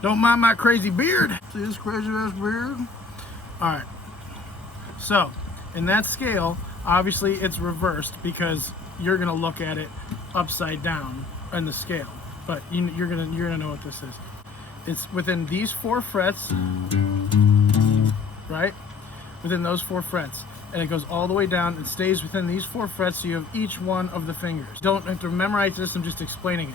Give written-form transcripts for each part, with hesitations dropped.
Don't mind my crazy beard. See this crazy ass beard? All right. So, in that scale, obviously it's reversed because you're gonna look at it upside down in the scale. But you're gonna know what this is. It's within these 4 frets, right? Within those 4 frets. And it goes all the way down and stays within these 4 frets, so you have each one of the fingers. Don't have to memorize this, I'm just explaining it.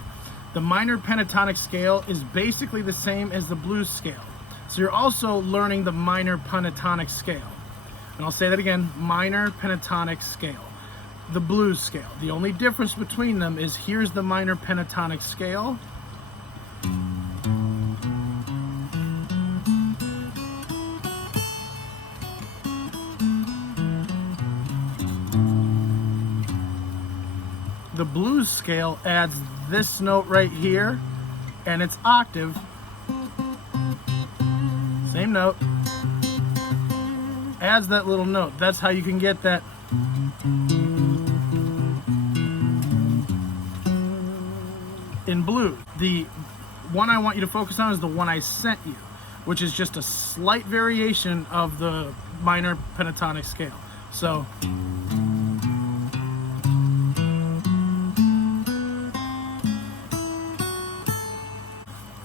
The minor pentatonic scale is basically the same as the blues scale. So you're also learning the minor pentatonic scale. And I'll say that again, minor pentatonic scale. The blues scale. The only difference between them is here's the minor pentatonic scale. The blues scale adds this note right here, and it's octave. Same note. Adds that little note. That's how you can get that. In blue. The one I want you to focus on is the one I sent you, which is just a slight variation of the minor pentatonic scale. So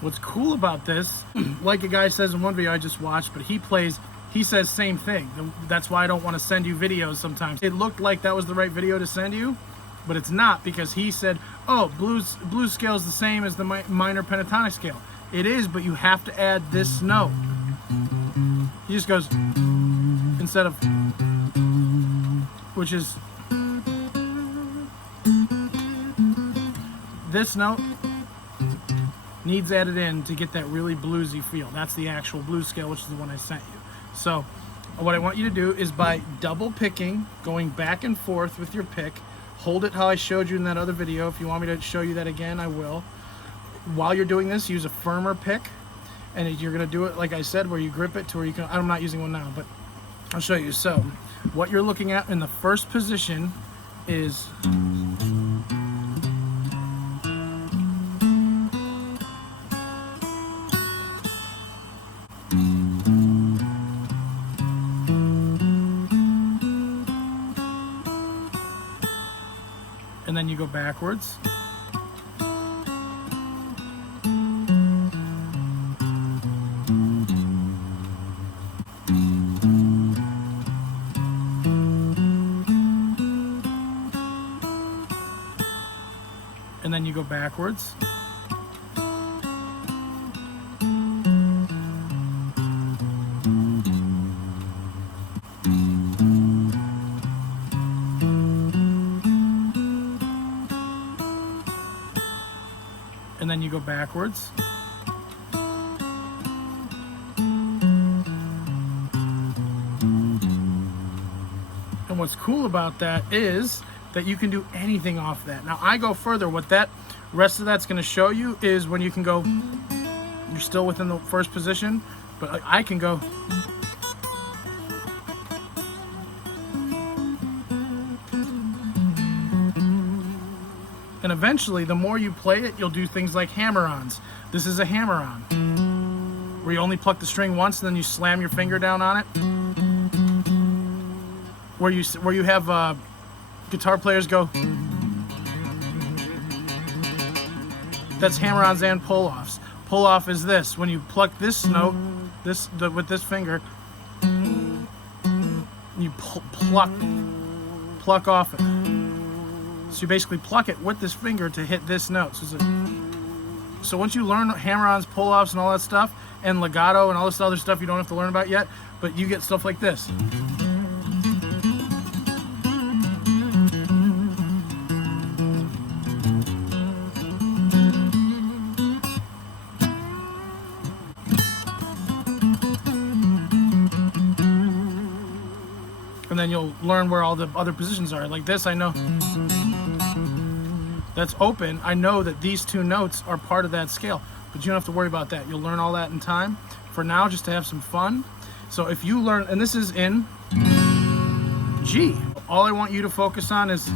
what's cool about this, like a guy says in one video I just watched, but he says same thing. That's why I don't want to send you videos sometimes. It looked like that was the right video to send you, but it's not, because he said, oh, blues scale is the same as the minor pentatonic scale. It is, but you have to add this note. He just goes, instead of, which is this note needs added in to get that really bluesy feel. That's the actual blues scale, which is the one I sent you. So what I want you to do is, by double picking, going back and forth with your pick, hold it how I showed you in that other video. If you want me to show you that again, I will. While you're doing this, use a firmer pick, and you're going to do it like I said, where you grip it to where you can, I'm not using one now, but I'll show you. So what you're looking at in the first position is and then you go backwards. And then you go backwards. And then you go backwards. And what's cool about that is that you can do anything off that. Now I go further. What that rest of that's going to show you is when you can go, you're still within the first position, but I can go. And eventually, the more you play it, you'll do things like hammer-ons. This is a hammer-on, where you only pluck the string once and then you slam your finger down on it. Where you have guitar players go. That's hammer-ons and pull-offs. Pull-off is this: when you pluck this note, with this finger, you pluck off it. So you basically pluck it with this finger to hit this note. So once you learn hammer-ons, pull-offs, and all that stuff, and legato and all this other stuff you don't have to learn about yet, but you get stuff like this. And then you'll learn where all the other positions are. Like this, I know that's open. I know that these two notes are part of that scale, but you don't have to worry about that. You'll learn all that in time. For now, just to have some fun. So if you learn, and this is in G, all I want you to focus on is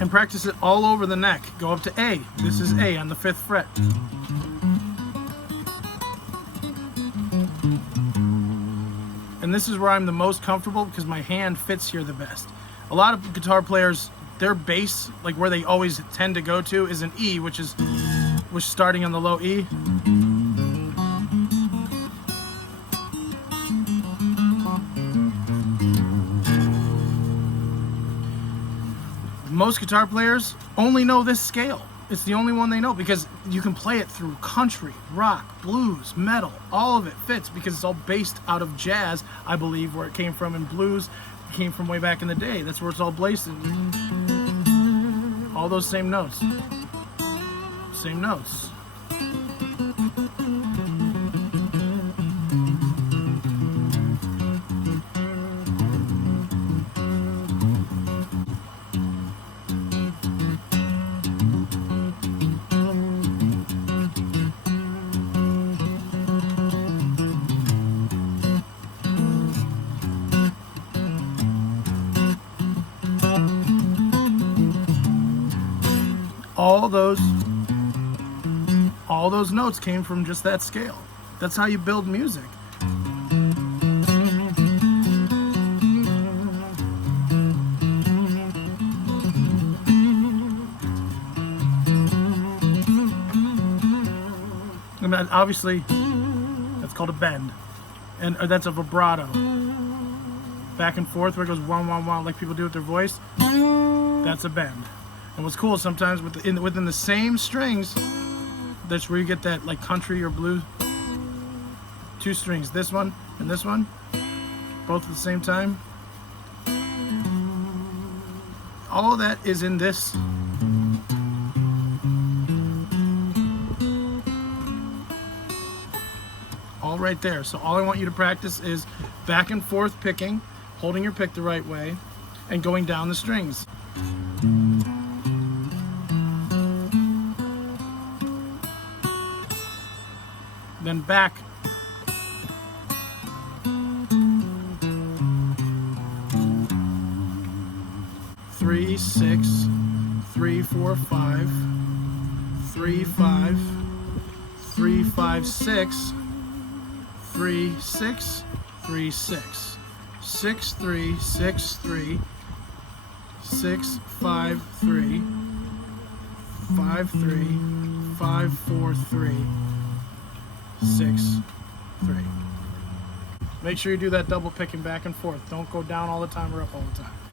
And practice it all over the neck. Go up to A. This is A on the 5th fret. And this is where I'm the most comfortable because my hand fits here the best. A lot of guitar players, their bass, like where they always tend to go to, is an E, which is starting on the low E. Most guitar players only know this scale. It's the only one they know because you can play it through country, rock, blues, metal. All of it fits because it's all based out of jazz, I believe, where it came from, and blues it came from way back in the day. That's where it's all based in. All those same notes. Same notes. All those notes came from just that scale. That's how you build music. I mean, obviously, that's called a bend, and that's a vibrato. Back and forth, where it goes wah wah wah, like people do with their voice. That's a bend. And what's cool is sometimes within the same strings, that's where you get that like country or blues. 2 strings, this one and this one, both at the same time. All of that is in this. All right there. So all I want you to practice is back and forth picking, holding your pick the right way, and going down the strings. Then back. Three, 6, 3, 4, 5, 3, 5, 3, 5, 6, 3, 6, 3, 6, 6, 3, 6, 3, 6, 5, 3, 5, 3, 5, 4, 3, 6, 3. Make sure you do that double picking back and forth. Don't go down all the time or up all the time.